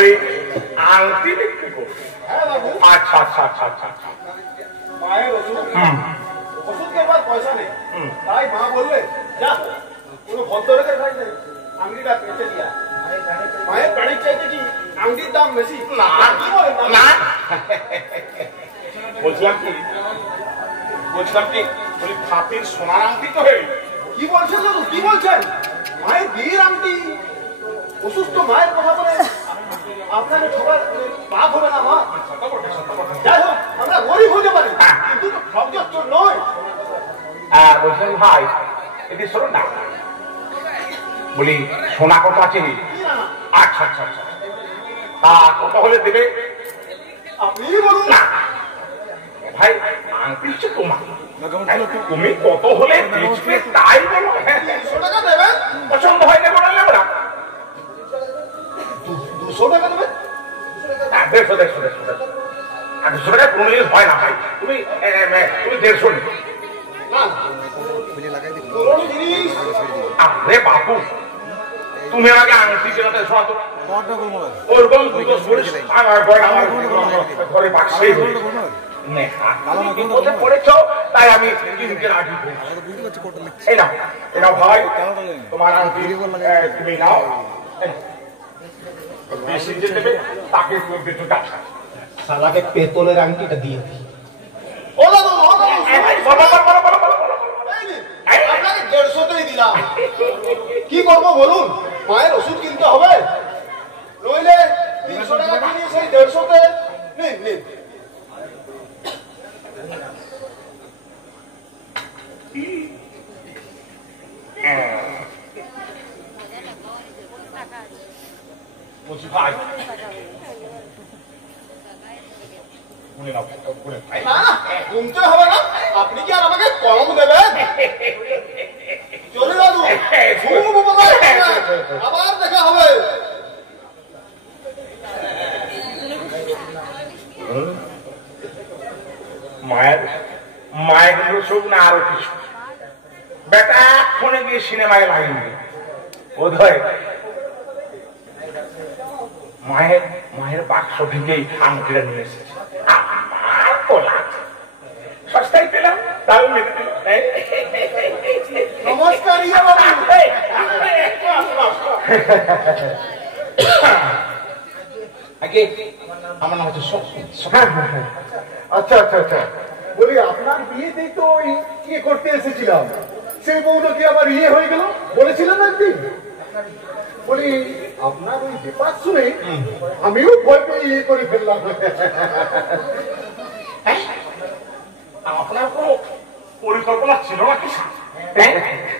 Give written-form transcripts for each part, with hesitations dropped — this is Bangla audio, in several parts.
বলি আংটি বিক্রি করো? আচ্ছা আচ্ছা আচ্ছা আচ্ছা আচ্ছা। মায়ের ওষুধ কেনার পয়সা নেই, তাই মা বললে যা কোনো ভদ্রলোকের কাছে আংটিটা বেঁচে দিয়া। মায়ের গাড়ির চাইতে কি আংটির দাম বেশি? না না, বলছিলাম কি বলি খাতির সোনার আংটি তো হে। কি বলছেন দাদু, কি বলছেন? মায়ের বিয়ের আংটি? অসুস্থ মায়ের কথা বলে আপনাকে ঠকার পাপ হবে না মা? যাই হোক, আমরা গরিব হতে পারি কিন্তু তো সবযত্ন নয়। বলছিলাম ভাই এটি শোনো না, বলি সোনা কত আছে? আচ্ছা আচ্ছা আচ্ছা, তা কত হলে দেবে আপনি বলুন না? ভাই আংটি হচ্ছে তোমার, তুমি কত হলে বেচবে তাই বলো। 300 টাকা দেবেন? পছন্দ হয় নেবো না নেবো না? 200 টাকা দেবেন? 200 টাকা কোনো জিনিস হয় না ভাই। তুমি 150 নিবে না, পুরনো জিনিস। আরে বাপু, তুমি আগে আংটি কেনাতে শোনা তো ওরকম দুটো সরিষ আমার ঘরে বাক্সেই পড়েছ, তাই আমি কিনতে রাজি। এই নাও ভাই তোমার আংটি, তুমি নাও। বেশি যে দেবে তাকে একটু টাকা, সালাকে পেতলের আংটিটা দিয়ে দিই। ও দাদু, আপনাকে 150-তেই দিলাম। কি করবো বলুন? মায়ের ওষুধ কিনতে হবে, নইলে 300 টাকা কিনে সেই 150-তে নিন নিন। বলছি ভাই না না, কমতে হবে না। আপনি কি আর আমাকে কম দেবেন? চলে দাদু, খুব উপকার হবে, আবার দেখা হবে। মায়ের সব না আরো কিছু বেটা ফোনে গিয়ে সিনেমায় লাগিয়ে বোধহয় মায়ের বাক্স থেকেই আংটিটা নিয়ে এসেছে। আমার কোলা সস্তায় পেলাম, তাও মেরে দিল। নমস্কার ইয়া বাবু। আগে আমার নাম হচ্ছে আচ্ছা আচ্ছা আচ্ছা, বলি আপনার বিয়েতেই তো ওই ইয়ে করতে এসেছিলাম, সেই বউটা কি আবার ইয়ে হয়ে গেল বলেছিলেন একদিন? বলি আপনার ওই ব্যাপার শুনে আমিও ভয় পেয়ে ইয়ে করে ফেললাম। আপনার কোনো পরিকল্পনা ছিল না কি?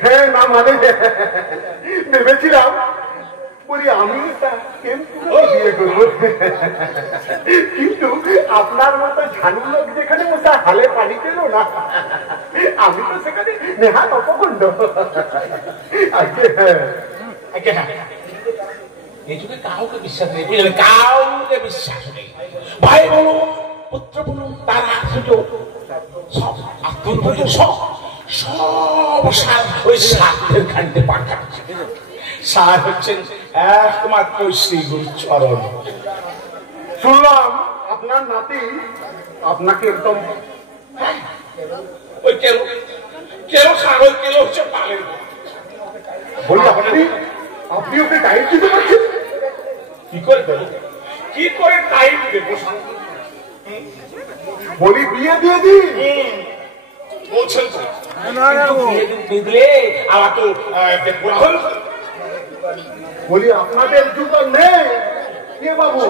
হ্যাঁ না, মানে ভেবেছিলাম বলি আমি বিয়ে করবো, কিন্তু আপনার মতো ঝানু লোক যেখানে বসে হালে পানি পেল না, আমি তো সেখানে নেহাত অপখণ্ড। এই যুগে কাউকে বিশ্বাস নেই, বুঝলেন? কাউকে বিশ্বাস নেই। ভাই বলো, পুত্র বলো, তারা সুযোগ সব আত্মীয় সব ওই স্বার্থের খানিতে পাঠাচ্ছে। স্যার হচ্ছেন একমাত্র শ্রী গুরুচরণ। শুনলাম আপনার নাতি আপনাকে একদম ওই কেলো স্যার, ওই কেলো হচ্ছে পালের। বলি আপনি ওকে টাইম দিতে পারছেন? কি করে টাইম দেবো? বলি বিয়ে দিয়ে দিন বলছেন তো, দিলে আমার তো হল। বলি আপনাদের যুগ নেই কে বাবু?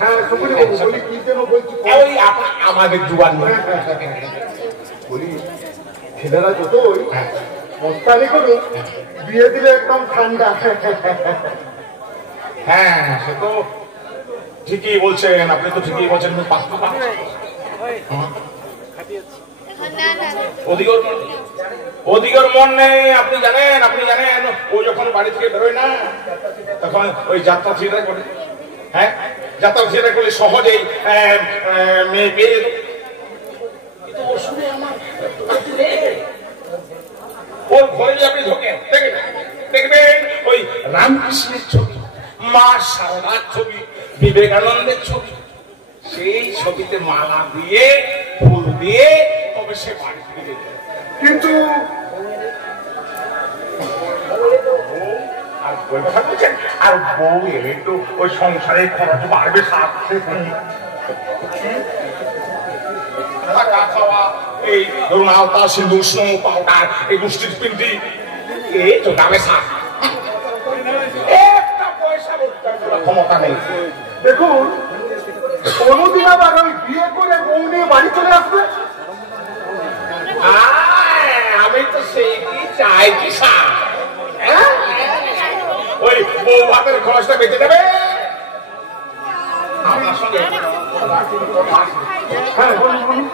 হ্যাঁ সুকুরি বাবু, বলি কি যেন বলছি। ওই আমাদের জুয়ান বলি ছেলেরা যতই মস্তানি করুক, বিয়ে দিলে একদম ঠান্ডা। হ্যাঁ সে তো ঠিকই বলছেন, আপনি তো ঠিকই বলছেন। ওদিকের মন নেই, আপনি জানেন ও যখন বাড়ি থেকে বেরোয় না, তখন ওই যাত্রা থিয়েটার করে। হ্যাঁ, যাত্রা থিয়েটার করলে সহজেই মেয়ে পেয়ে যেত। ওর ঘরে যদি আপনি ঢোকেন, দেখবেন ওই রামকৃষ্ণের ছবি, মা সারদার ছবি, বিবেকানন্দের ছবি, সেই ছবিতে মালা দিয়ে ফুল দিয়ে তবে সে বাড়ি ফিরে যায়। কিন্তু আর বউ এলে তো ওই সংসারে খরচ বাড়বে, থাকা খাওয়া, এই ধরুন আওতা, সিঁদুর, স্নো পাউডার, এই দুষ্টির পিন্ডি, এই তো দামে সার, একটা পয়সা ক্ষমতা নেই। দেখুন, কোনদিন আবার ওই বিয়ে করে বউ নিয়ে বাড়ি চলে আসবে? আমি তো সেই কি চাইছি স্যার, ওই বউ হাতের খরচটা বেঁচে দেবে আপনার সঙ্গে। হ্যাঁ, বলুন বলুন।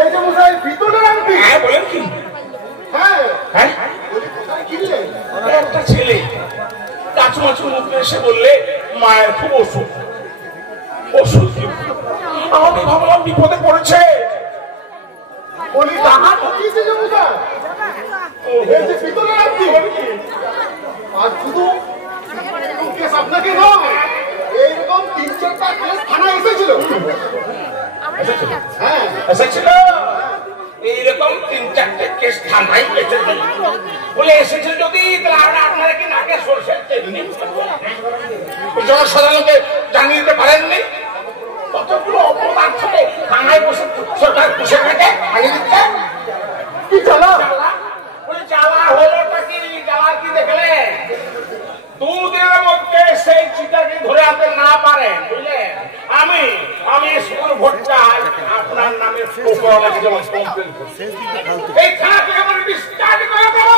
এই যে মশাই, ভিতরের আংটি। হ্যাঁ বলেন কি? হ্যাঁ হ্যাঁ, কোথায় কিনলেন? একটা ছেলে কাছুমাছু মুখে এসে বললে মায়ের খুব অসুখ, ওষুধ আমি ভাবলাম বিপদে পড়েছে। বলি টাকা ঠকিয়েছে যে মশাই, এই যে ভিতরের আংটি। আর শুধু কেস আপনাকে নয়, এইরকম 3-4টা কেস থানায় এসেছিল। হ্যাঁ এসেছিল, এইরকম 3-4টে কেস থানায় বলে এসেছিল। যদি তাহলে আপনারা কি নাকে সরষের তেল নেই, জনসাধারণকে জানিয়ে দিতে পারেননি? কতগুলো অপদার্থকে থানায় বসে সরকার পুষে থাকে, আনিয়ে দিচ্ছে। কি জ্বালা! বলে জ্বালা হলোটা কি, জ্বালা কি দেখলে? 2 দিনের মধ্যে সেই চিতাকে ধরে আনতে না পারেন, বুঝলেন? আমি স্কুল ভোটটায় আপনার নামে উপরওয়ালাকে যেমন কমপ্লেন করছি, এই থানাকে আমার বিস্তারিত করে দেব,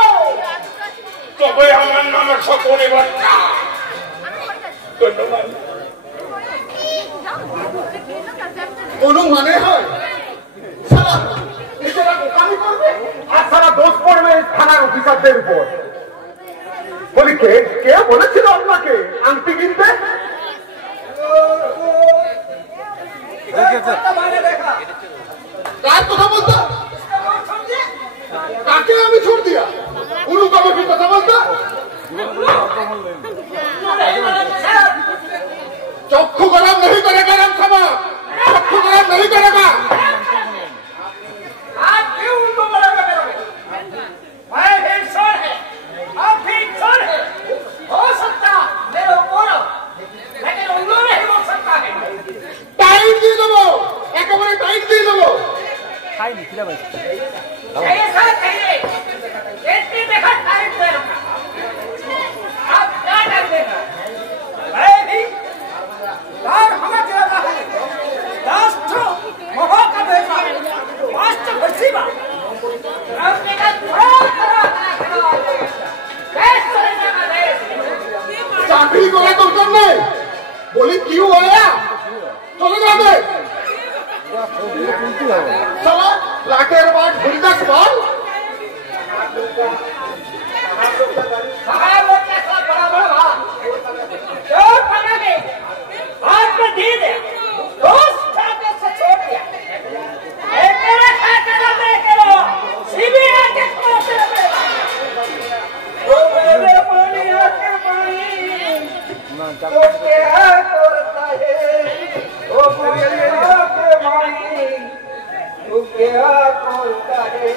তবে আমার নামে সকলে ভোটটা। ধন্যবাদ। কোনো মানে হয়? সারা নিজেরা বোকামি করবে আর সারা দোষ পড়বে থানার অফিসারদের উপর। বলি কে কে বলেছিল আপনাকে আংটি কিনতে? কার কথা বলতো? কাকে আমি ছুট দিয়া উলু কমিটির কথা বলতো? चक्षु गरम नहीं करेगा राम सभा, चक्षु गरम नहीं करेगा। आप क्यों उनको बराबर करोगे? मैं भी इंसान है, आप भी इंसान है। हो सकता मेरे ऊपर, लेकिन उन्होंने नहीं हो सकता है। टाइट দিয়ে দেবো, একেবারে টাইট দিয়ে দেবো। ऐसा चाहिए, इतनी देखा टाइट में रखा। आप क्या कर देगा? मैं भी दार हमें क्या रहा है? राष्ट्र महा का बेटा, राष्ट्र बसीबा। राष्ट्र का करा देश चलेगा ना देश। চাকরি করার দরকার নেই। বলি কি হয়া চলে যাবে। সালা লাটের বাট হরিদাস পাল। साहब वो कैसा बड़ा बड़ा जो पकड़ के हाथ में दे दे, दोस्त खाते से छोड़ दिया। ये मेरे खाते का मैं करो, सीबीआई के खाते में। वो मेरे पानी आके पानी, तो क्या करता है? वो मेरे आके पानी, तो क्या करता है?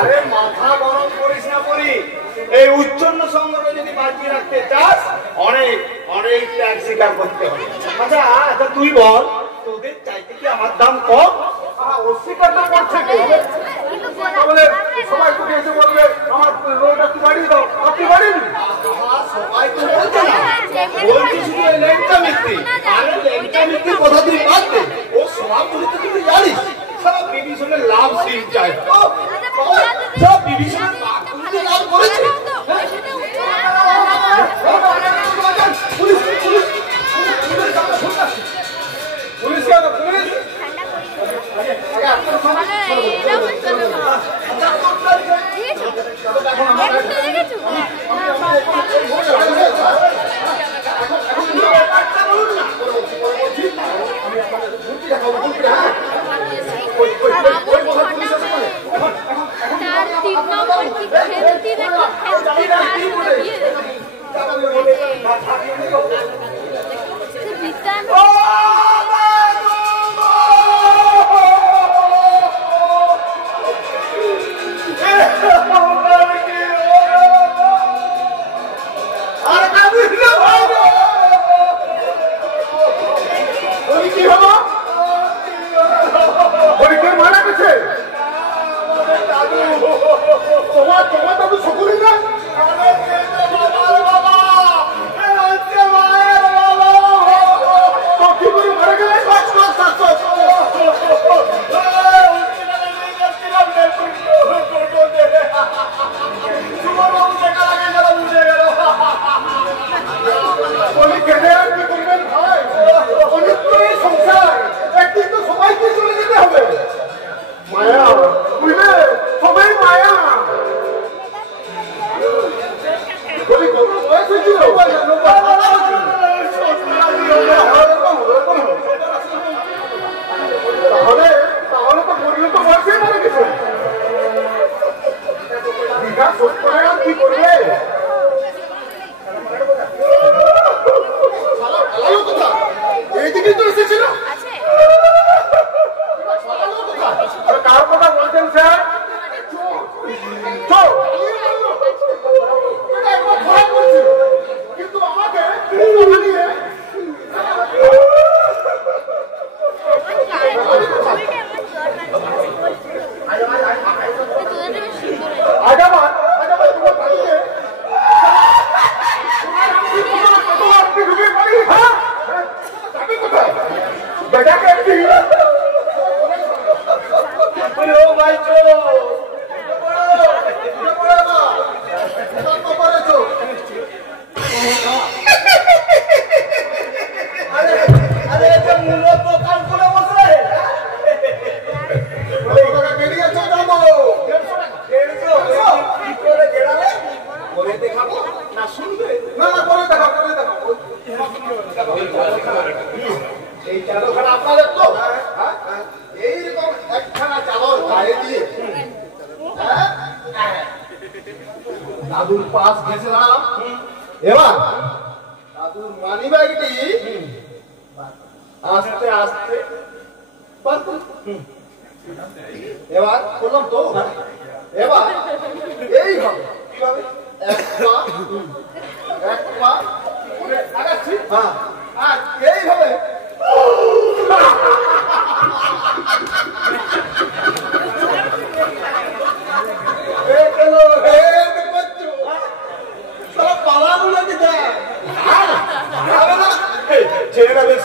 আরে মাথা গরম করিস না পরি। এই উচ্ছন্ন সংগ্রহ যদি বাঁচিয়ে রাখতে চাস অনেক অনেক ত্যাগ স্বীকার করতে হবে। আচ্ছা আচ্ছা তুই বল, তোদের চাইতে কি আমার দাম কম? অস্বীকারটা করছে কে? তাহলে সবাই তোকে এসে বলবে আমার রোড একটু বাড়িয়ে দাও, আপনি বাড়িয়ে দিন। সবাই তো বলছে না, বলছে শুধু এই লেংটা মিস্ত্রি। আরে লেংটা মিস্ত্রির কথা তুই বাদ দে, ও সব চরিত্র তুই জানিস। সারা বিভীষণের লাভ সিন চায়, সব বিভীষণের লাভ করেছে। পুলিশ পুলিশ পুলিশ পুলিশ তোমার দাদু সকলেই না কি করে মারা গেলে কেটে আর কি করবেন ভাই অনেক সংসার একদিন তো সবাইকে চলে যেতে হবে মায়া বুঝলে সবাই মায়া বলি কত বয়স হয়েছিল তাহলে তো পরিণত বয়সে মারা গেছে দীঘা শোধ করে আর কি করবে এইদিকে তো এসেছিল কার কথা বলছেন স্যার কিন্তু আমাকে দাদুর পাশ গেছিলাম এবার দাদুর মানি ব্যাগটি আস্তে আস্তে এবার বললাম তো এবার এইভাবে কিভাবে এক পা আগাচ্ছি হ্যাঁ আর এইভাবে ছেলেটা বেশ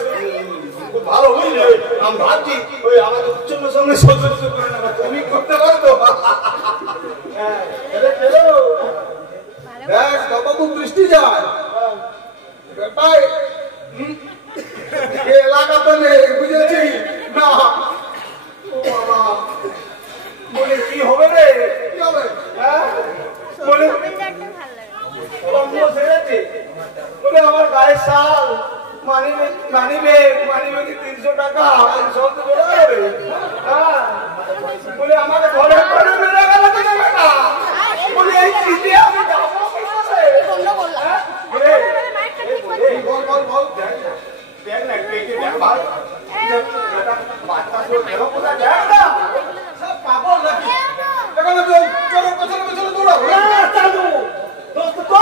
খুব ভালো বুঝলে আমি ভাবছি ওই আমাদের উচ্চন্নের সঙ্গে সহ্য করে নেবো তুমি করতে পারো তো দেখ কত খুব দৃষ্টি যায় বেটাই এলাকাতে নেই বুঝেছি না বলে কি হবে রে কি হবে বলে বলে আমার গায়ের শাল মানি ব্যাগ 300 টাকা সব তো বেড়ে যাবে বলে আমাকে ঘরে ঘরে বেড়ে গেল না বলে এই চিঠি আমি যাবো বল দেখ না দেখ ভাই বাচ্চা দেখ না সব পাগল নাকি এখানে তো চলো পেছনে দৌড়াবো চালু দোস্ত তো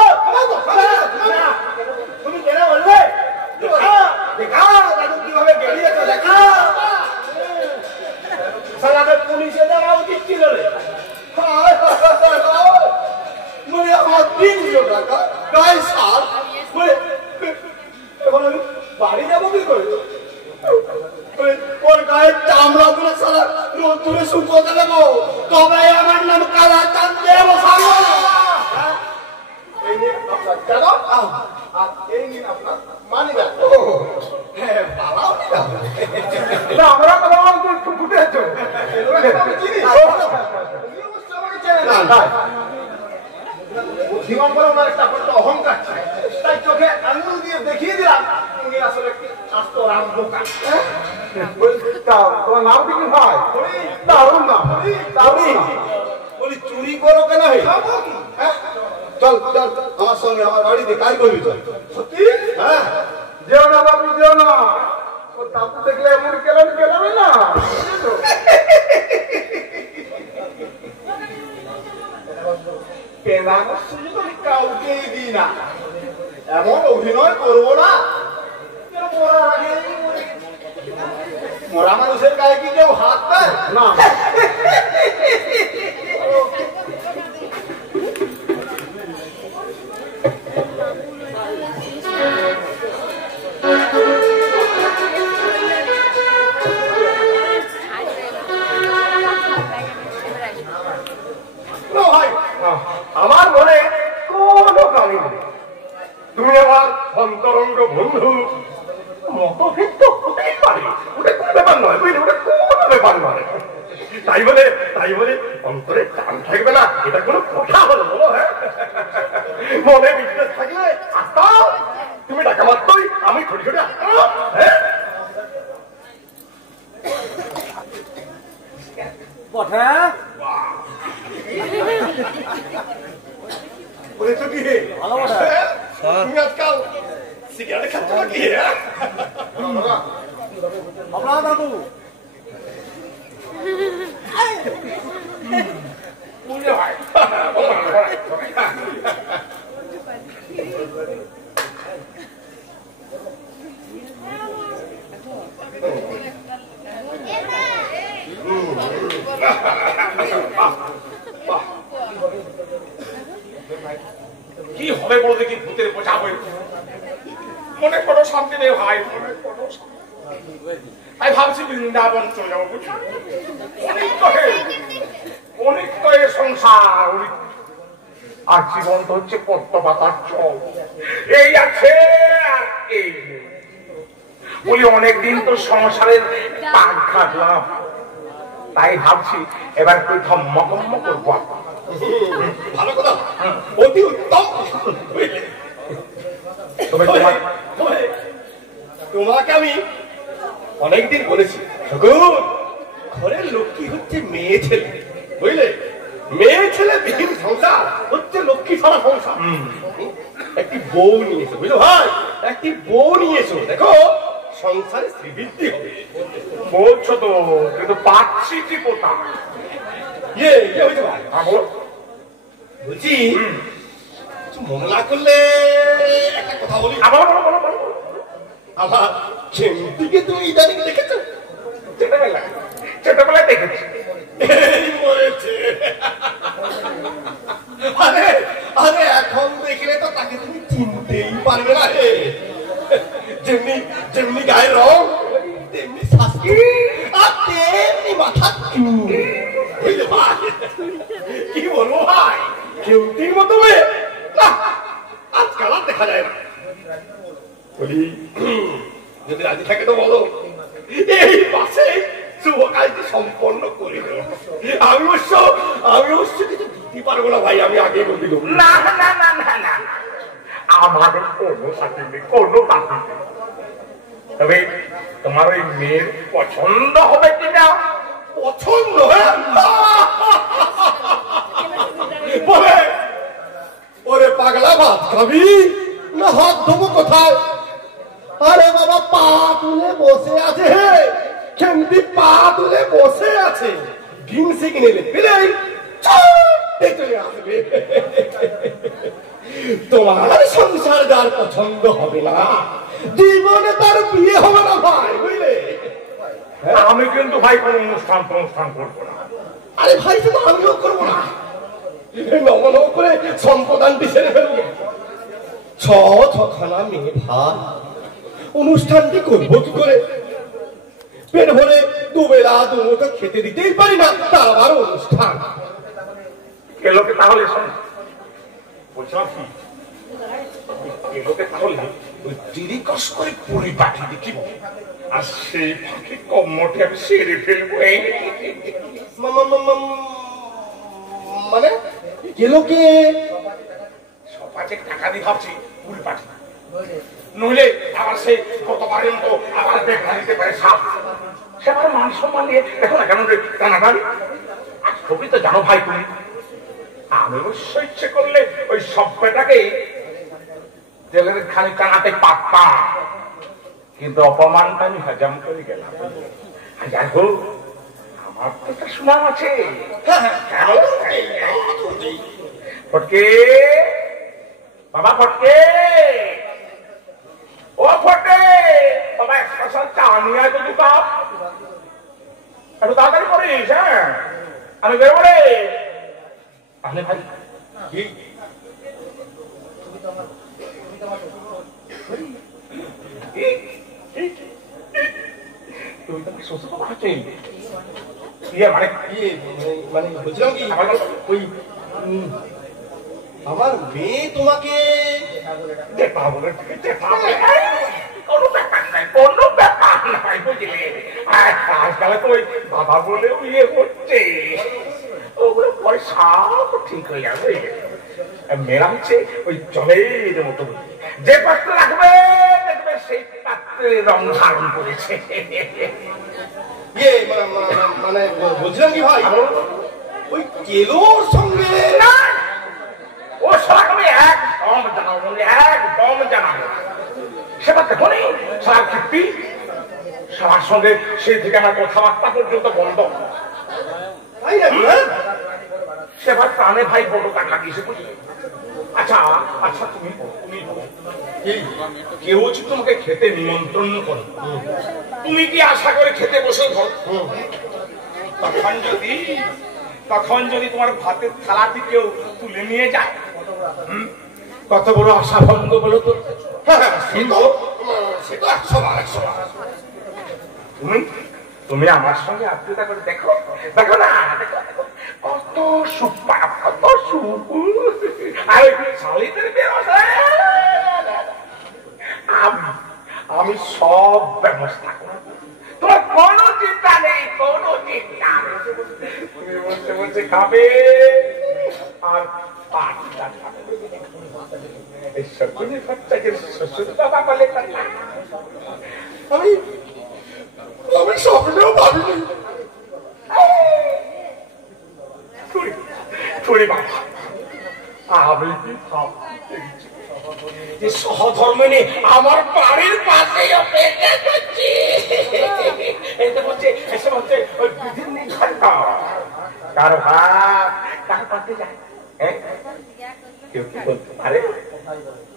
তুমি কেন বললে দেখা দাদু কিভাবে বেরিয়েছে দেখা সালাকে পুলিশে দেওয়া উচিত ছিল রে মানে আমার 300 টাকা গায়ে সাল বলে এখন আমি বাড়ি যাবো কি করে ওর গায়ের চামড়া গুলো সারা রোদ তুলে শুকোতে দেবো তবে আমার নাম কালা চাঁদ দেব এই নিয়ে আপনার টাকা আর এই নিন আপনার মানি ব্যাগ আমরা ফুটে জীবন বলে ওনার একটা অহংকার তাই চোখে আঙুল দিয়ে দেখিয়ে দিলাম উনি আসলে আস্ত রাম বোকা তোমার নাম কি ভাই দারুণ নাম বলি চুরি করো কেন চল আমার সঙ্গে আমার বাড়িতে কাজ করবি চল সত্যি হ্যাঁ যেও না বাবু যেও না ও তাপু দেখলে এমন কেলামে না পেনানোর সুযোগ আমি কাউকেই দিই না এমন অভিনয় করবো না মরার আগে মরা মানুষের গায়ে কি কেউ হাত দেয় না আমার মনে কোনো কালি নেই। তুমি আমার অন্তরঙ্গ বন্ধু, মতভেদ তো হতেই পারে, ওটা কোনো ব্যাপার নয়, বুঝলি, ওটা কোনো ব্যাপার নয়। তাই বলে অন্তরে টান থাকবে না, এটা কোনো কথা হলো বলো? হ্যাঁ, মনে বিশ্বাস থাকলে আসতাম, তুমি টাকা মারতই, আমি ছোটি ছোটি আসতাম। হ্যাঁ, বলেছো কি তুমি আজকাল সিগারেট খাচ্ছ নাকি? দাদু কি হবে বলো দেখি, ভূতের বোঝা হয়ে মনে কোনো শান্তি নেই ভাই, মনে কোনো তাই ভাবছি বৃন্দাবন চলে যাবো, বুঝছো? অনেক তো এ সংসার, আর জীবন তো হচ্ছে পদ্ম পাতার চল, এই আছে আর এই বলি। অনেকদিন তো সংসারের পাক ঘাটলাম, তাই ভাবছি এবার তুই ধম্মকম্ম করবো। ভালো কথা, অতি উত্তম। তোমাকে আমি অনেকদিন বলেছি, ঘরের লক্ষ্মী হচ্ছে মেয়ে ছেলে, বুঝলে? মেয়ে ছেলে বিহীন সংসার হচ্ছে লক্ষ্মী ছাড়া সংসার। একটি বউ নিয়েছো, বুঝলো ভাই, একটি বউ নিয়েছো, দেখো সংসারে শ্রীবৃদ্ধি হবে। বলছো তো, কিন্তু পাচ্ছি কি পোতা? ইয়ে হয়েছে ভাই, বলছি মনে না করলে একটা কথা বলি। আমার চেমটিকে তুমি ইদানিং দেখেছো? ছোটবেলায় দেখেছি। আরে এখন দেখলে তো তাকে তুমি চিনতেই পারবে না রে। যেমনি গায়ের রং, তেমনি শাস্তি, আর তেমনি মাথা চুল। বুঝলে ভাই, কি বলবো ভাই, কেউটির মতো না আজকাল আর দেখা যায় না। বলি যদি রাজি থাকে তো বলো, এই পাশে শুভ কাজটি সম্পন্ন করে দেব। আমি অবশ্য কিছু দিতে পারবো না ভাই, আমি আগে বলি। না না না না না, আমাদের কোনো সাথে নেই, কোনো কাছে নেই। তবে তোমার ওই মেয়ের পছন্দ হবে কিনা? পছন্দ বলে, ওরে পাগলা, ভাত খাবি না হাত ধোবো কোথায়? আরে বাবা, পা তুলে বসে আছে, হে কেমনি পা তুলে বসে আছে, ঘিমসে কিনে পেলেই চলে আসবে। তোমার সংসার যার পছন্দ হবে না, জীবনে তার বিয়ে হবে না ভাই, বুঝলে? আমি কিন্তু ভাই কোন অনুষ্ঠান করবো না। আরে ভাই, তো আমিও করবো না, নব করে সম্পদানটি সেরে ফেলবো। ছখানা মেয়ে ভাই, অনুষ্ঠানটি করবো কি করে? পেট ভরে দুবেলা দুমুঠো খেতে দিতেই পারি না, তার আবার অনুষ্ঠান। এলোকে তাহলে বলছিলাম কি, এলোকে তাহলে ওই দিরিকস করে পরিপাটি দেখি, আর সেই ফাঁকে কম্মটি আমি সেরে ফেলবো। মানে গেলোকে সবাইকে টাকা দিয়ে ভাবছি পরিপাটি, নইলে আবার সেই কতবারের মতো আবার দেখা দিতে পারে সাপ। সে আবার মান সম্মান দিয়ে দেখো না কেমন টানাটানি। আর ছবি তো জানো ভাই তুমি, আমি অবশ্য ইচ্ছে করলে ওই সভ্যটাকেই জেলের খালি টানাতে পারতাম, কিন্তু অপমানটা আমি হজম করে গেলাম। যাই হোক, আমার তো একটা সুনাম আছে। ফটকে, বাবা ফটকে, ও ফটকে, বাবা স্পেশাল চা নিয়ে আয় তো দু কাপ, একটু তাড়াতাড়ি করিস। হ্যাঁ, আমি বেরোবো রে। তাহলে ভাই তুমি তো শ্বশুর বাবা, মানে মানে বলছিলাম কি, ওই আমার মেয়ে তোমাকে কোনো ব্যাপার নাই, কোনো ব্যাপার নাই, বুঝলে? আজকাল তো ওই বাবা বলেও ইয়ে হচ্ছে, ওগুলো পয়সা ঠিক হয়ে যাবে। মেয়েরা হচ্ছে ওই জলের মতো, যে পাত্র রাখবে দেখবে সেই পাত্রে রং ধারণ করেছে। মানে বলছিলাম কি ভাই, ওই কেলোর সঙ্গে না, ও সারা আমি একদম জানাবো, একদম জানাবো। সেবার দেখো নি সারা কীর্তি, সবার সঙ্গে সেই থেকে আমার কথাবার্তা পর্যন্ত বন্ধ। সেবার প্রাণে ভাই বড় টাকা দিয়েছে, বুঝলি? আচ্ছা আচ্ছা, তুমি কেউ যদি তোমাকে খেতে নিমন্ত্রণ করো, তুমি কি আশা করে খেতে বসে ঘর? তখন যদি তোমার ভাতের থালাটি কেউ তুলে নিয়ে যায়, কত বড় আশা ভঙ্গ বলো তো? তুমি আমার সঙ্গে আত্মীয়তা করে দেখো, দেখো না, কত সুপা, কত সুপ। আর শালিদের ব্যবস্থা আমি সব ব্যবস্থা করব, তোমার কোনো চিন্তা নেই, কোনো চিন্তা। তুমি বলতে বলতে খাবে আর পাঁচটা খাবে। এই সবগুলি খরচাকে শ্বশুর বাবা বলে কথা আমি স্বপ্নেও ভাবিনি। ছড়ি বাবা, আমি কি ভাবছি সহধর্মিনী আমার বাড়ির পাশে অপেক্ষা করছি। এসে বলছে ওই বিধির নিঘণ্ট কার ভাত কার পাতে যায়, কেউ কি বলতে পারে?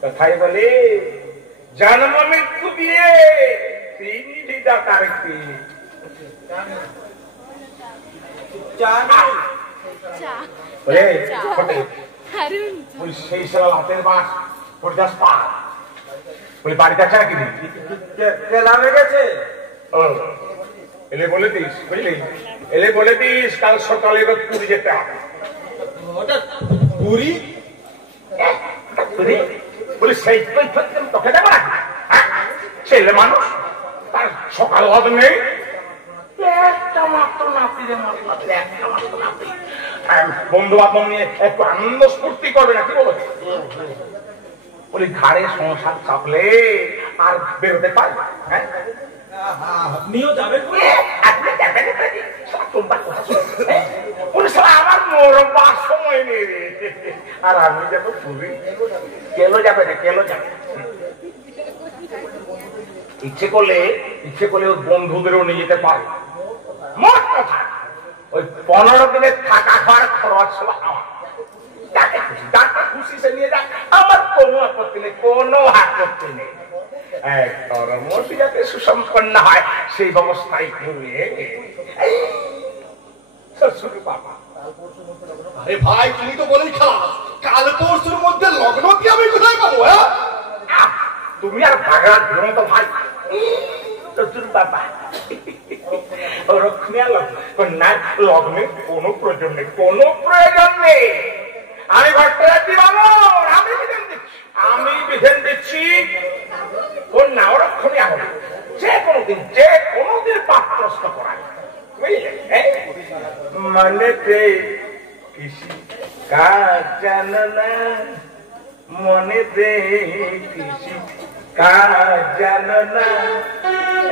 কথাই বলে জন্ম মৃত্যু দিয়ে তিনি বিধাতার কি সেই সালা হাতের বাস পরিদাস পা ওই বাড়িতে আছে নাকি? নামে গেছে। এলে বলে দিস, বুঝলি? এলে বলে দিস কাল সকালে পুরী যেতে হবে। পুরী বলি সেই তোকে দেবো না? ছেলে মানুষ, তার সকাল হদ নেই, একটা মাত্র নাতি রে, একটা মাত্র নাতি। বন্ধু বান্ধব নিয়ে একটু আনন্দ স্ফূর্তি করবে না, কি বলো? বলি ঘাড়ে সংসার চাপলে আর বেরোতে পারবে? আপনিও যাবেন? আপনি যাবেন? আমার মরবার সময় নেই রে, আর আমি যাবো পুরী। কেলো যাবে না, কেলো যাবে। ইচ্ছে করলে ওই বন্ধুদেরও নিয়ে যেতে পারবে। মোট কথা ওই 15 দিনের থাকা খাওয়ার খরচ হলো আমার। যাকে খুশি সে নিয়ে যাক, আমার কোনো আপত্তি নেই, কোনো আপত্তি নেই। কর্মটি যাতে সুসম্পন্ন হয় সেই ব্যবস্থাই করবে শ্বশুর বাবা। আরে ভাই, তুমি তো বলেই খাস কাল পরশুর মধ্যে লগ্ন কি আমি কোথায় পাবো? তুমি আর ভাগড়া ধরো তো ভাই। শ্বশুর বাবা লগ্নের কোনো প্রয়োজন নেই, কোনো প্রয়োজন নেই। আমি ভট্টাচার্য বাবু, আমি বিধান দিচ্ছি ওর নাও রক্ষণে হবে, যে কোনোদিন পাত্রস্থ করা, বুঝলে? মনেতে কৃষি কাজ জানো না, মনেতে কৃষি কাজ জানো না,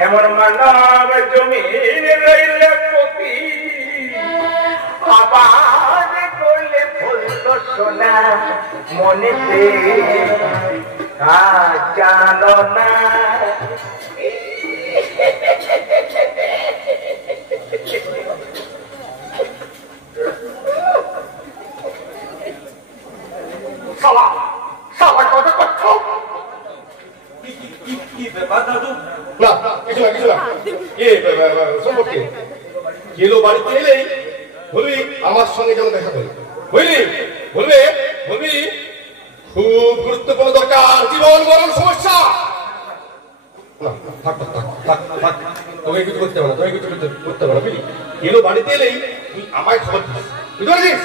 এমন মানব জমিন রইলে পতি, আবার করলে ফুল সোনা, মনেতে কাজ জানো না। কথা করছো? কি ব্যাপার দাদু? না কিছু না। সম্পর্কে কেলো বাড়িতে এলেই বলবি আমার সঙ্গে যেমন দেখা করি, বুঝলি? বলবি খুব গুরুত্বপূর্ণ দরকার, জীবন মরণ সমস্যা। থাক, তোকে কিছু করতে হবে না, বুঝলি? কেলো বাড়িতে এলেই তুই আমায় খবর দিস, বুঝতে পারছিস?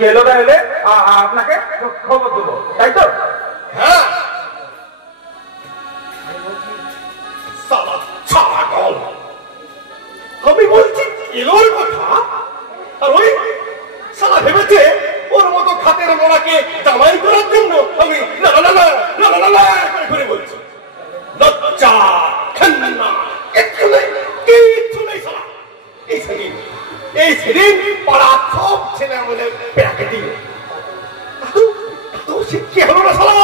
কেলোটা এলে আপনাকে খবর দেবো, তাই তো? হ্যাঁ। ছাগল, আমি বলছি কেলোর কথা, আর ওই সালা ভেবেছে ওর মতো খাতের মোড়াকে জামাই করার জন্য আমি না না না না না না করে বলছি। লজ্জা খান্না কিচ্ছু নেই, কিচ্ছু নেই সালা। এই সেদিন পাড়া সব ছেলে আমাদের পেয়াকে দিয়ে সে কি হলো না সালা?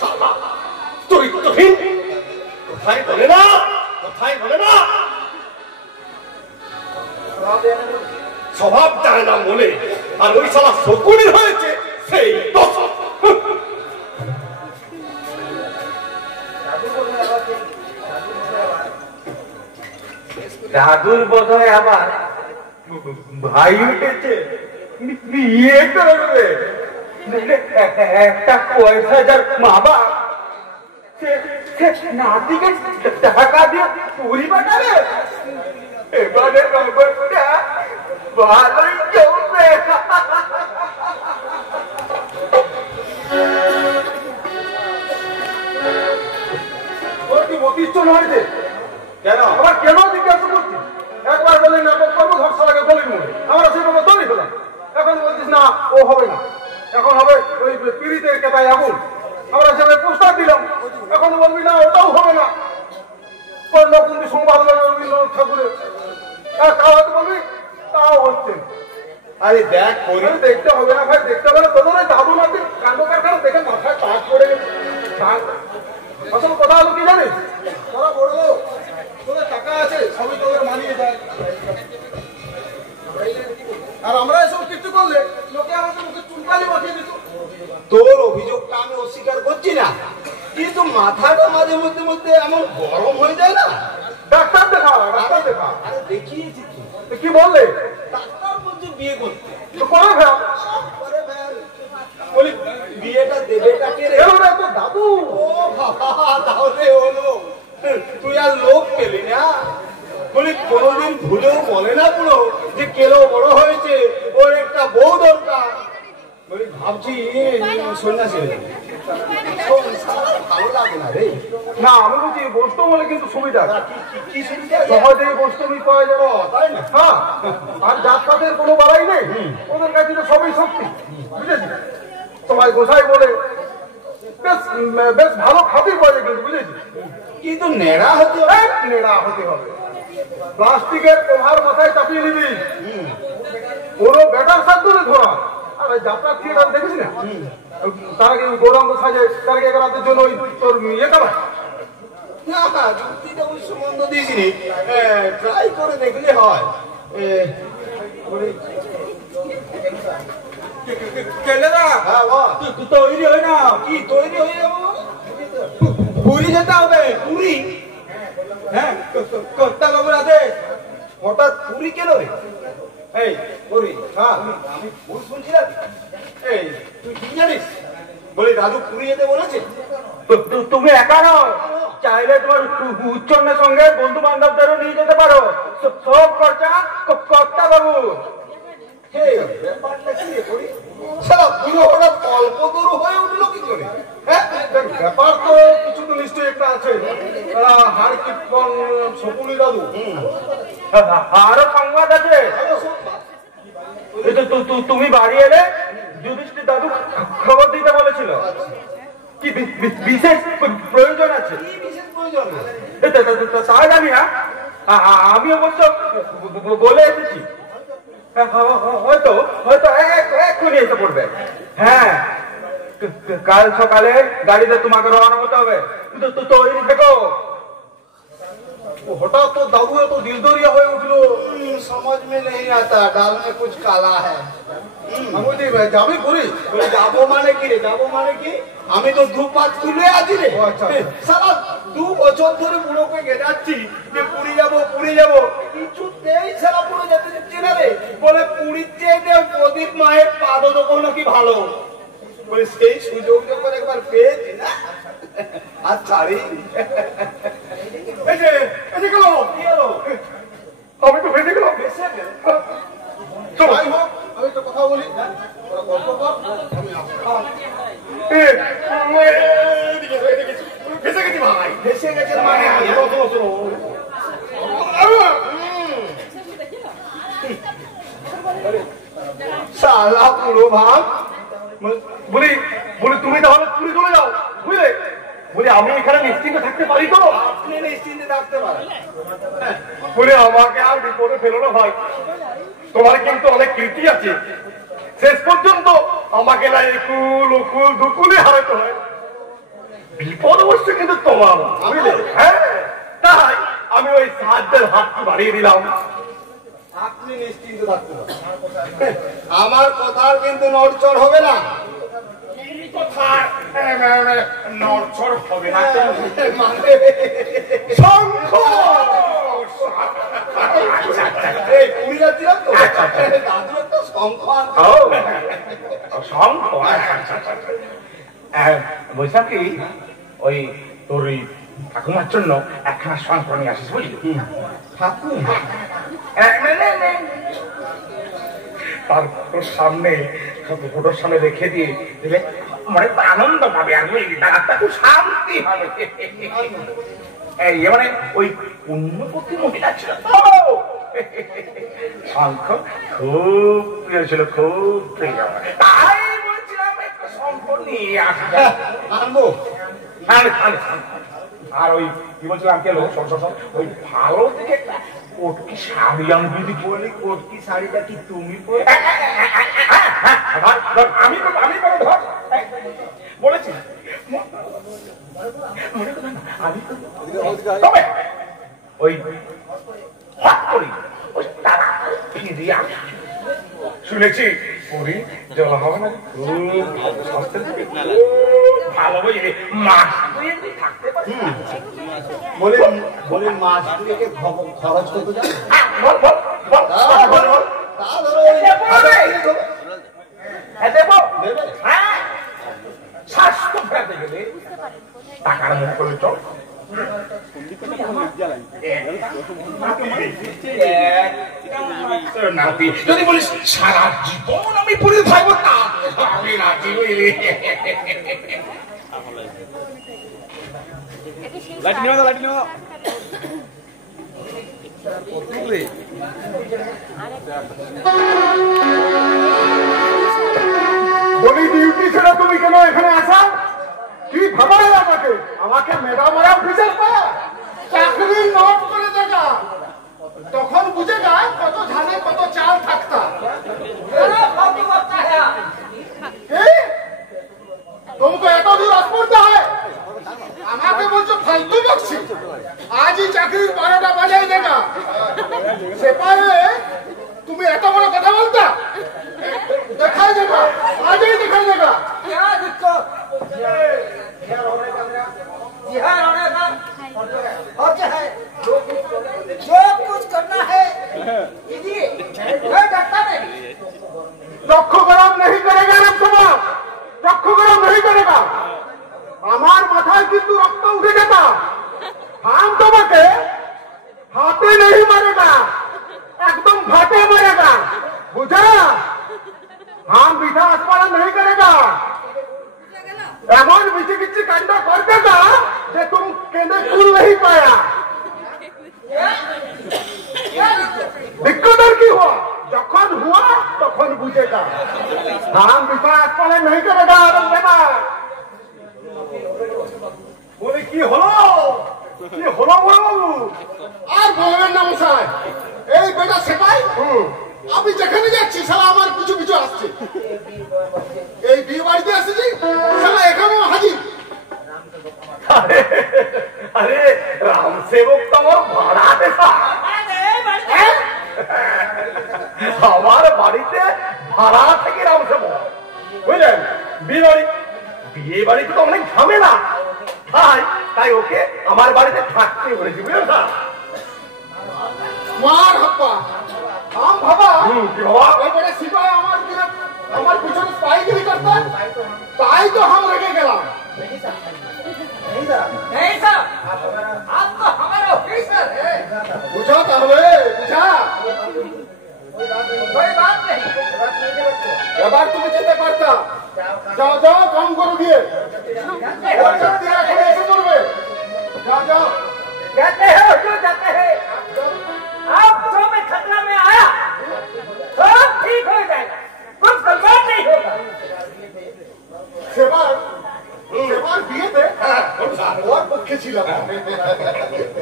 সালা চরিত্রহীন, কোথায় বলে না, কোথায় বলে না, স্বভাব জানে না বলে, আর ওই সালা শকুনের হয়েছে সেই দোষ। দাদুর বোধ হয় আবার ভাই উঠেছে, বিয়ে করবে, একটা পয়সা যার মা বাপ নাতিকে টাকা দিয়ে পুরি পাঠাবে, এবারে ব্যাপারটা ভালোই চলবে। ওর কি মতিষ্ঠন হয়েছে? কেন আবার কেন জিজ্ঞাসা করছি? একবার বলে নাটক করবো, ধর্ষালাকে গলির মুখে, আমরা সেভাবে তৈরি হলাম। এখন বলছিস না ও হবে না, এখন হবে ওই পিড়িতের কেতায় আগুন, আমরা সেভাবে প্রস্তাব দিলাম, এখন বলবি না ওটাও হবে না। কর্ণকুন্দি সংবাদ রবীন্দ্রনাথ ঠাকুরের খাওয়াতে বলবি তাও হচ্ছে। আরে দেখ দেখতে হবে না ভাই, দেখতে হবে না, তোদের দাদু নাতির কাণ্ড কারখানা দেখে মাথায় টাক পড়ে গেছে। আসল কথা হলো কি জানিস, তোরা বড় লোক, তোদের টাকা আছে, সবই তোদের মানিয়ে যায়, আর আমরা এসব কিছু করলে লোকে আমাদের মুখে চুনকালি বসিয়ে দিত। তোর অভিযোগটা আমি অস্বীকার করছি না, কিন্তু মাথাটা মাঝে মধ্যে মধ্যে এমন গরম হয়ে যায় না। ডাক্তার দেখা, ডাক্তার দেখা। আরে দেখিয়েছি তুই, কি বললে? ডাক্তার বলছে বিয়ে করতে, করে ফেল, বলি বিয়েটা দেবে কাকে রে? তো দাদু। ও বাবা, তাহলে হলো, তুই আর লোক পেলি না? বলি কোনোদিন ভুলেও বলে না পুরো যে কেলো বড় হয়েছে, ওর একটা বউ দরকার। বলি ভাবছি সন্ন্যাসী ভালো লাগে না রে। না আমি বলছি বস্তু বলে কিন্তু সুবিধা, কি সুবিধা? সহজেই বস্তু পাওয়া যাবে, তাই না? হ্যাঁ, আর জাতপাতের কোনো বাড়াই নেই, ওদের কাছে তো সবই শক্তি, বুঝেছি? তোমায় গোসাই বলে বেশ বেশ ভালো খাতির পাওয়া যায় কিন্তু, বুঝেছি? কিন্তু নেড়া হতে হবে, নেড়া হতে হবে, প্লাস্টিকের কভার মাথায় চাপিয়ে নিবি, কোনো ব্যাটার সাথে ধরা। আর যাত্রা থিয়েটার দেখিস না, তারা কি গৌরাঙ্গ সাজে, তারা কি রাতের জন্য ওই তোর ইয়ে করা না, যুক্তিটা ওই সম্বন্ধ দিয়েছিনি, ট্রাই করে দেখলে হয়। তৈরি হয় না কি? তৈরি হয়ে যাবো, পুরী যেতে হবে। পুরী? হ্যাঁ, কর্তা বাবুর আদেশ। হঠাৎ পুরী কেন রে? এই পুরী, হ্যাঁ আমি ভুল শুনছি না? এই তুই কি জানিস? বলি রাজু পুরী যেতে বলেছে। তুমি একা নও, চাইলে তোমার উচ্চন্নের সঙ্গে বন্ধু বান্ধবদেরও নিয়ে যেতে পারো, সব খরচা কর্তা বাবু। ব্যাপারটা কি রে করি? সারা পুরো হঠাৎ কল্পতরু হয়ে উঠলো কি করে? হ্যাঁ, ব্যাপার তো কিছু তো নিশ্চয়ই একটা আছে। হার কীর্তন শকুনি দাদু, আরো সংবাদ আছে। তুমি বাড়ি এলে যুধিষ্ঠির দাদু খবর দিতে বলেছিল, কি বিশেষ প্রয়োজন আছে? তা জানি না, আমি অবশ্য বলে এসেছি, হয়তো হয়তো এক্ষুনি এসে পড়বে। হ্যাঁ, কাল সকালে গাড়িতে তোমাকে রওনা হতে হবে, তৈরি থেকো। হঠাৎ তো দাদু এত দিলদরিয়া হয়ে উঠলো। समझ में नहीं आता, दाल में कुछ काला है। যাবি পুরী? যাবো মানে কি রে? যাবো মানে কি? আমি তো দুপাত তুলে আছি রে। সারা 2 বছর ধরে বুড়োকে গেজাচ্ছি যে পুরী যাবো পুরী যাবো, কিছুতেই সারা পুরো যেতে দিচ্ছি না রে। বলে পুরীর চেয়ে প্রদীপ মায়ের পাদো দোকান নাকি ভালো। বলে সেই সুযোগ যখন একবার পেয়েছি না, আর ছাড়ি। এই যে গেল, আমি তো ভেসে গেলাম। যাই হোক আমি একটা কথা বলি ওরা গল্প কর আমি ভেসে গেছি ভাই। ভেসে গেছে মানে শালা পুরো ভাগ বলি বলি তুমি তাহলে তুমি চলে যাও বুঝলে, বলি আমি এখানে নিশ্চিন্তে থাকতে পারি তো? আপনি নিশ্চিন্তে থাকতে পারেন। বলে আমাকে আর বিপদে ফেলো না ভাই, তোমার কিন্তু অনেক কীর্তি আছে, শেষ পর্যন্ত আমাকে না একুল উকুল দুকুলে হারাতে হয়। বিপদ অবশ্য কিন্তু তোমার, বুঝলে? হ্যাঁ, তাই আমি ওই সাহায্যের হাত বাড়িয়ে দিলাম। আপনি নিশ্চিন্ত থাকতে পারেন, আমার কথার কিন্তু নড়চড় হবে না। কথা নড়চড় হবে না মানে শঙ্খ! এই পুরী যাচ্ছিলাম তো দাদু একটা শঙ্খ আনতে। ও, শঙ্খ! বলছিলাম কি, ওই তোর ওই ঠাকুমার জন্য একখানা শঙ্খ নিয়ে আসিস বুঝলি? ঠাকুর তার তোর সামনে ফটোর সামনে রেখে দিয়ে দিলে মানে আনন্দ পাবে আর বুঝলি, তার খুব শান্তি হবে। এই মানে ওই পুণ্যপতি মহিলা ছিল তো, শঙ্খ খুব প্রিয় ছিল, খুব প্রিয়। তাই বলছিলাম একটা শঙ্খ নিয়ে আসবে। আনবো। আর ওই কি বলছিলাম কেন, ওই ভালো থেকে একটা কোটকি শাড়ি আমি যদি বলি, কোটকি শাড়িটা কি তুমি পরে? আমি ধর বলেছি আমি তবে ওই হট করি ওই তারা ফিরে আসি। শুনেছি পুরী জল হবে না খুব ভালো বুঝলি, মাছ থাকতে পারি। বলে মাস দুয়েকে খরচ কত যায়? বল বল বল বল বল। তা ধরো ওই 1000 দেবো। দেবে? হ্যাঁ, স্বাস্থ্য ফেরাতে গেলে টাকার মুখ করে চল। নাতি যদি বলিস সারা জীবন আমি পুরী থাকবো, তা আমি নাতি বুঝলি। লাইট নিয়ে লাইট নিয়ে বলি ডিউটি ছেড়ে তুমি কেন এখানে আসা? কি ভাবা আমাকে? আমাকে ম্যাডাম ওরা অফিসার পায় চাকরি নোট করে দেখা তখন বুঝে গা কত ধানে কত চাল থাকতা। तुमको এত দূর আস পড়তে হয়, আমাকে বলছো ফালতু বকছি। আজই চাকরির 12টা বাজাই দেগা। সেপাহে তুমি এত বড় কথা বলতা? দেখাই দেগা, আজই দেখাই দেগা। क्या दिक्कत? बिहार होने का और क्या है? जो कुछ करना है कीजिए, मैं डरता नहीं। চক্ষু গরম नहीं करेगा ना তোমার, চক্ষু গরম नहीं करेगा। আমার মাথায় কিন্তু রক্ত উঠে যেতা। हम তোমাকে হাতে नहीं मारेगा, एकदम भाटे मारेगा, बुझा? हम बिठा आसपास नहीं करेगा, এমন বিচি বিচি কাণ্ড कर देगा যে तुम केंद्र खुल नहीं पाया। दिक्कत কি हुआ? যখন हुआ তখন বুঝেगा। हम बिठा आसपास नहीं करेगा। বলে কি হলো, কি হলো বলবো? আর বলবেন না মশাই, এই বেটা সেটাই আমি যেখানে যাচ্ছি সালা আমার কিছু কিছু আসছে। এই বিয়ে বাড়িতে আসছি সালা এখানেও হাজির। अरे राम सेवक तो वो भाड़ा देता আমার বাড়িতে ভাড়া থেকে রাম সেবক, বুঝলেন? বিয়ে বাড়িতে তো অনেক ঝামেলা, তাই ওকে আমার বাড়িতে থাকতে বলেছি, বুঝলেন? মার হাপ্পা আম বাবা কি বাবা? এই বেটা সিপাহি আমার পিছনে স্পাইগিরি করতে, তাই তো हम রেগে গেলাম। नहीं साहब, आप तो हमारा ऑफिसर है। বুঝা তাহলে বুঝা। कोई बात नहीं এবার তুমি যেতে পারতা। যাও যাও কাম করে দিয়ে এসে করবে। যাও যাও। जाते हैं हुजूर जाते हैं अब जो मैं खतरा में आया सब ठीक हो जाएगा कुछ गड़बड़ नहीं होगा সেবার বিয়েতে ওর পক্ষে ছিলাম,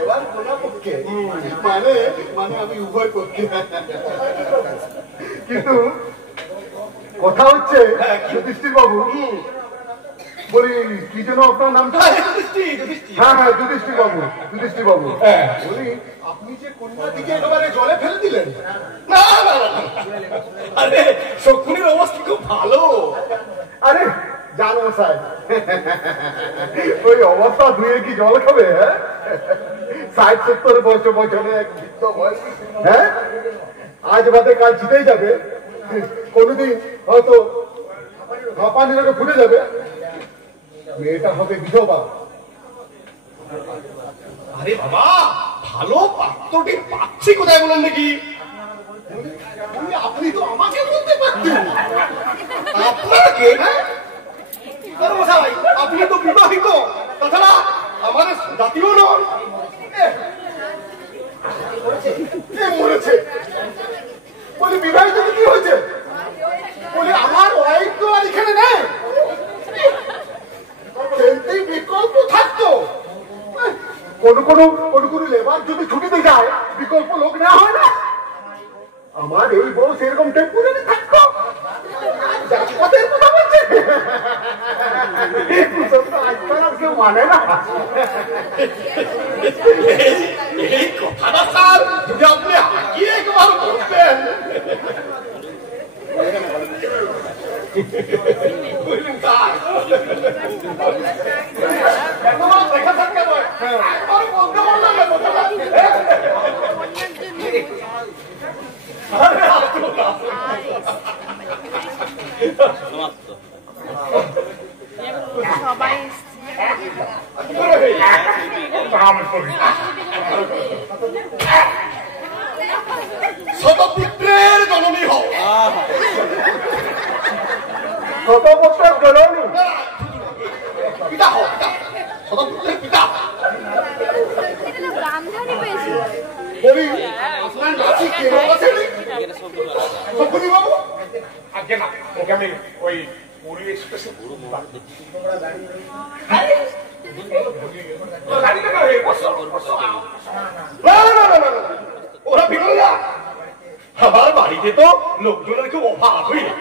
এবার কোনা পক্ষে মানে আমি উভয় পক্ষে। কিন্তু কথা হচ্ছে যুধিষ্ঠির বাবু, বলি কি যেন আপনার নামটা? হ্যাঁ হ্যাঁ যুধিষ্ঠির বাবু, যুধিষ্ঠির বাবু বলি আপনি যে কন্যাটিকে একেবারে জলে ফেলে দিলেন। না না না, আরে শকুনির অবস্থা খুব ভালো। আরে জানো স্যার, ওই অবস্থা ধুয়ে কি জল খাবে? হ্যাঁ 60-70 বছরে এক বৃদ্ধ বয়স, হ্যাঁ আজ বাদে কাল জিতেই যাবে, কোনদিন হয়তো হাঁপানিটাকে ফুটে যাবে, মেয়েটা হবে বিধবা। আরে বাবা, ভালো পাত্রটি পাচ্ছি কোথায় বলেন দেখি? আপনি তো আমাকে বলতে পারতেন। আপনাকে? আপনি তো বিবাহিত, তাছাড়া আমাদের জাতীয় নন। মরেছে বলি বিবাহিত কি হয়েছে? বলি আমার ওয়াইফ তো আর এখানে নেই, খেলতেই বিকল্প থাকতো। কোন কোন লেবার যদি ছুটিতে যায় বিকল্প লোক নেওয়া হয় না। আমার এই বউ সেরকম টেম্পোরারি থাকতো। জাতিপথের কথা বলছে, আজকাল আর কেউ মানে না। এই কথাটা স্যার যদি আপনি হাঁকিয়ে একবার বলতেন। বুঝলেন স্যার, দেখা থাকে নয়, একবার বলতে বললাম না কথাটা। সবাই শতপুত্রের জননী হও। শতপুত্রের জননী? পিতা হও, শতপুত্রের পিতা। গান্ধারী পেয়েছি বলি আপনার নাতি কে আছে? শকুনি বাবু? আজকে না, ওকে আমি ওই পুরী এক্সপ্রেসে ওরা বিরল না, আমার বাড়িতে তো লোকজনের খুব অভাব হইলে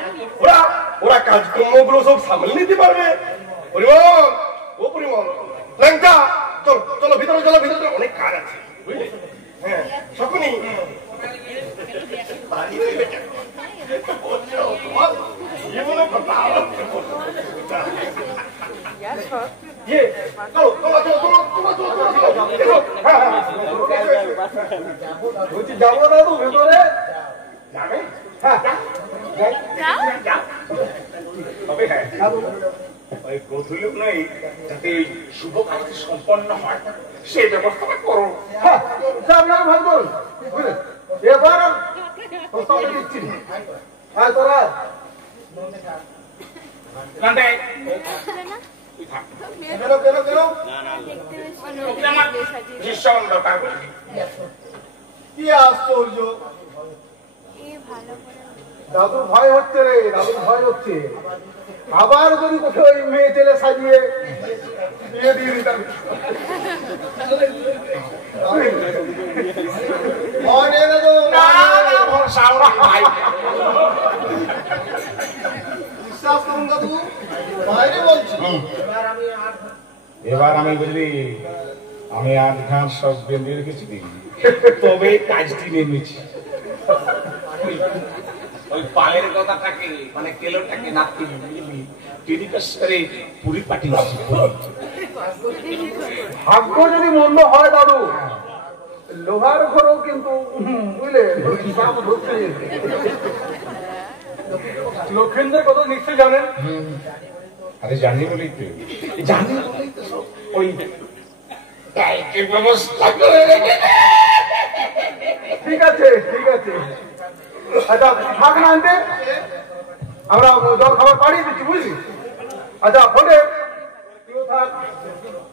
ওরা কাজকর্মগুলো সব সামলে নিতে পারবে। পরিমল, ও পরিমল, ল্যাংটা, চলো চলো ভিতরে, চলো ভিতরে, অনেক কাজ আছে বুঝলে। হ্যাঁ শকুনি যাবো দাদু ভেতরে? তবে হ্যাঁ ওই গোধূলি নাই যাতে শুভ কাজটি সম্পন্ন হয় সেই ব্যবস্থাটা করো। আপনারা ভাগ করুন, বুঝলেন? এবার প্রস্তাব দিচ্ছি। হ্যাঁ তোরা ভীষণ দরকার কি আশ্চর্য, দাদুর ভয় হচ্ছে রে, দাদুর ভয় হচ্ছে। আবার যদি কোথাও ওই মেয়ে ছেলে সাজিয়ে বিয়ে দিয়ে দিতাম। বিশ্বাস করুন দাদু, বাইরে বলছি। এবার আমি বুঝলি আমি আর ঘাস সব বেঁধে রেখেছি, তবে কাজটি নেমেছি। ওই পায়ের কথাটাকে মানে কেলোটাকে নাতি টেলিকাস্টারে পুরি পাঠিয়েছি। ভাগ্য যদি মন্দ হয় দাদু, লোহার ঘরও কিন্তু বুঝলে লক্ষেন্দ্রের কথা নিশ্চয় জানেন। আরে জানি বলেই তো, জানি বলেই তো ওই ব্যবস্থা করে রেখে। ঠিক আছে ঠিক আছে, আচ্ছা থাক না আনতে, আমরা জল খাবার পাঠিয়ে দিচ্ছি বুঝলি। আচ্ছা ফোনে তুইও থাক,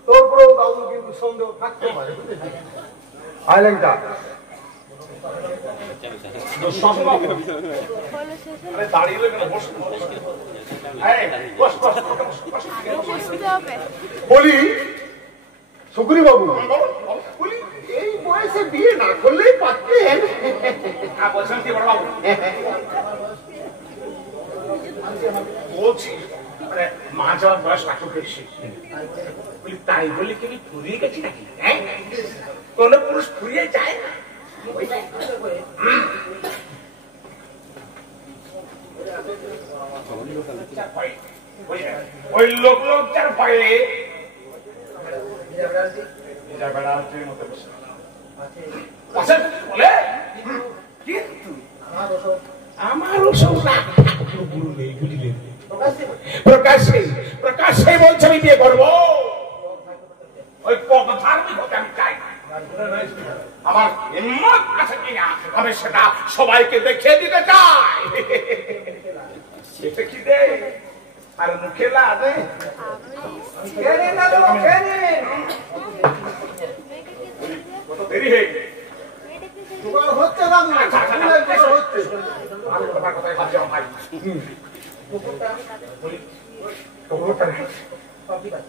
তোর উপরেও দাদু কিন্তু সন্দেহ থাকতে পারে বুঝলি। আইলেন যা বলি সুকুরি বাবু, বলি এই বয়সে বিয়ে না করলেই পারতেন। বলছি মা যাওয়ার বয়স একটু বেশি, তাই বলি কি ফুরিয়ে গেছি নাকি? হ্যাঁ, কোন পুরুষ ফুরিয়ে যায় না। ওই লোক লজ্জার ভয়ে বলে কিন্তু আমার ওসব নেই বুঝলেন। প্রকাশ্যে বলছে আমি বিয়ে করবো, ওই ধার্মিক হতে আমি চাই না। আমার হিম্মত আছে কিনা আমি সেটা সবাইকে দেখিয়ে দিতে চাই। সেটা কি দে আর মুখে লাগে কত দেরি হয়ে গেছে। হচ্ছে না হচ্ছে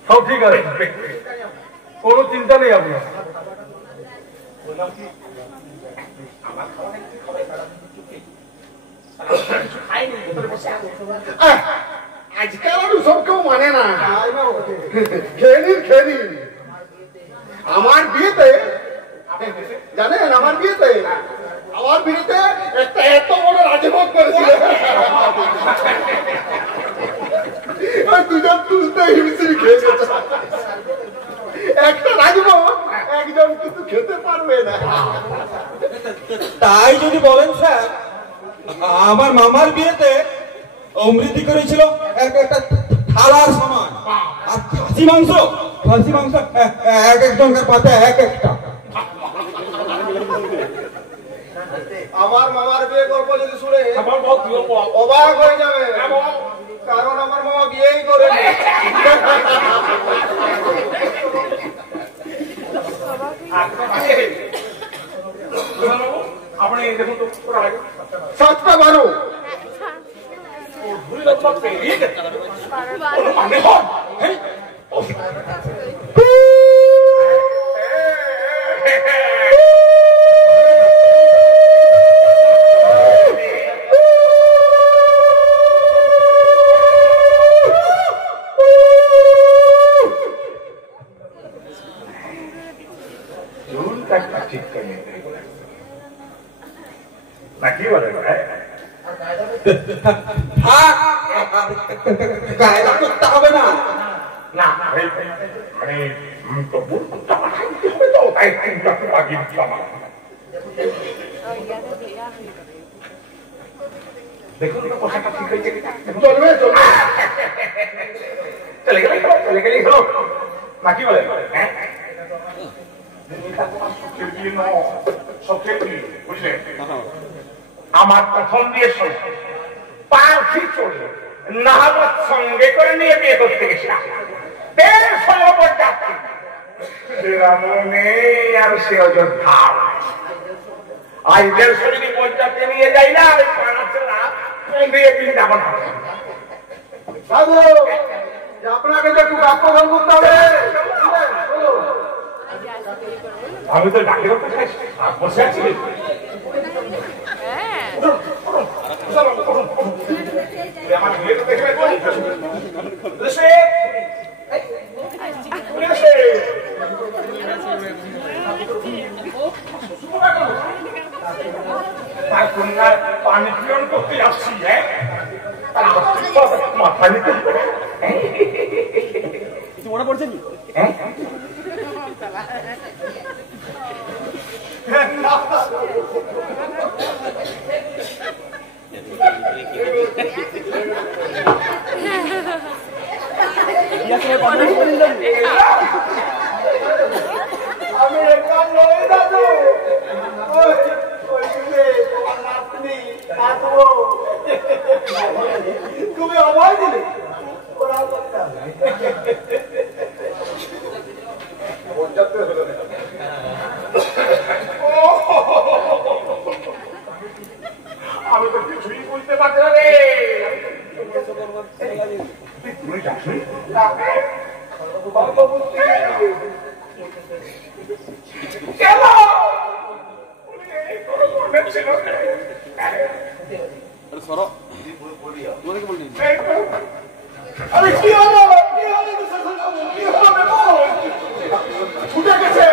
সব ঠিক আছে, কোনো চিন্তা নেই আপনার। আজকাল আর সব কেউ মানে না, খেয়ে নিন। আমার বিয়েতে জানেন, আমার বিয়েতে একটা এত বড় রাজভোগ করেছিল, দুজন তুলতে হিমশিম খেয়ে গেছে। একটা রাজভোগ একজন কিন্তু খেতে পারবে না। তাই যদি বলেন স্যার, আমার মামার বিয়েতে অমৃতি করেছিল একটা থালার সমান, আর খাসি মাংস এক একজনের পাতে এক একটা। আমার মামার বিয়ে গল্প যদি শুনে অবাক হয়ে যাবে, কারণ আমার মামা বিয়েই করে। আপনি দেখুন তো 7টা 12 ঠিক করে নাকি বলে গায়দা করতে হবে না, না মানে তবু হবে তো, তাই চিন্তা করে আগে দিলাম। দেখুন তো পোশাকটা ঠিক হয়েছে কিনা। চলবে চলে গেলেই হলো নাকি বলে। হ্যাঁ বুঝলেন, আমার প্রথম বিয়ে পাখি চলে নাহাবত সঙ্গে করে নিয়ে বিয়ে করতে গেছিলাম। বেশ সর্বপর যাচ্ছি, আর সে অযোধ্যা আইদের শরীরে পর্যাপ্তে নিয়ে যাই না, ওই পানাচেরা দিয়ে দিয়ে যাবো না। আপনাকে যে একটু গাপ্পধান করতে হবে। আমি তো ডাকে বসে আছি। আমার বিয়ে তো দেখবে তার কন্যার পানি পীড়ন করতে আসছি। হ্যাঁ মাথা নিতে কিছু মনে পড়ছে নি? আমি একা নই দাদু, ওই তোমার নাতনি তুমি অভয় দিলে ওরা করতে হবে আমি তো কিছুই বুঝতে পারছি না রে। কেন আরে কি হলো কি হলো কি হলো ছুটে গেছে।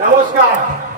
নমস্কার।